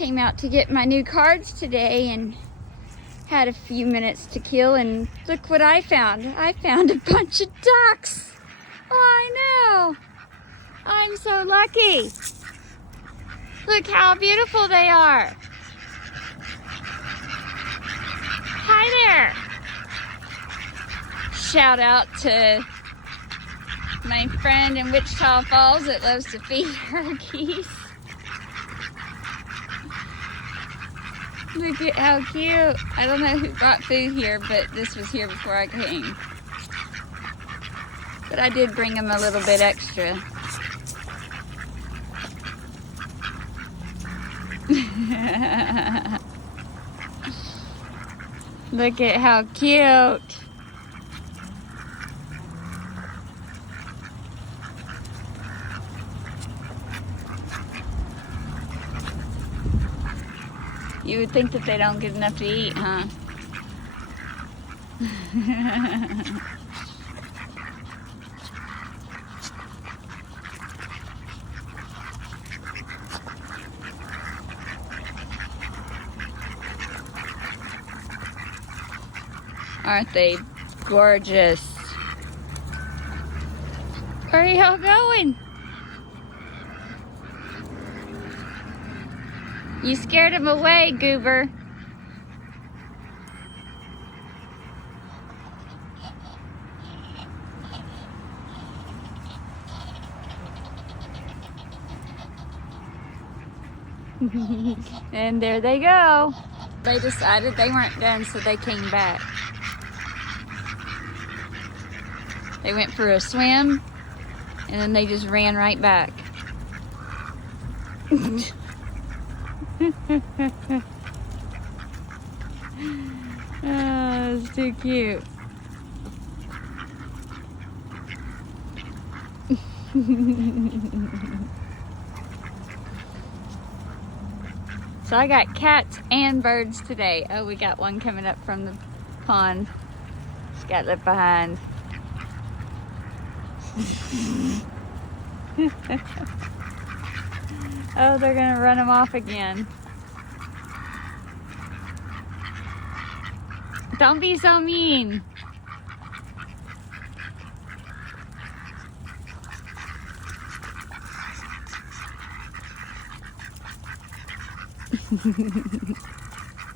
came out to get my new cards today and had a few minutes to kill, and look what I found. I found a bunch of ducks. Oh, I know. I'm so lucky. Look how beautiful they are. Hi there. Shout out to my friend in Wichita Falls that loves to feed her geese. Look at how cute. I don't know who brought food here, but this was here before I came. But I did bring them a little bit extra. Look at how cute. You would think that they don't get enough to eat, huh? Aren't they gorgeous? Where are y'all going? You scared him away, Goober. And there they go. They decided they weren't done, so they came back. They went for a swim, and then they just ran right back. Oh, it's too cute. So I got cats and birds today. Oh, we got one coming up from the pond. She got left behind. Oh, they're gonna run them off again. Don't be so mean.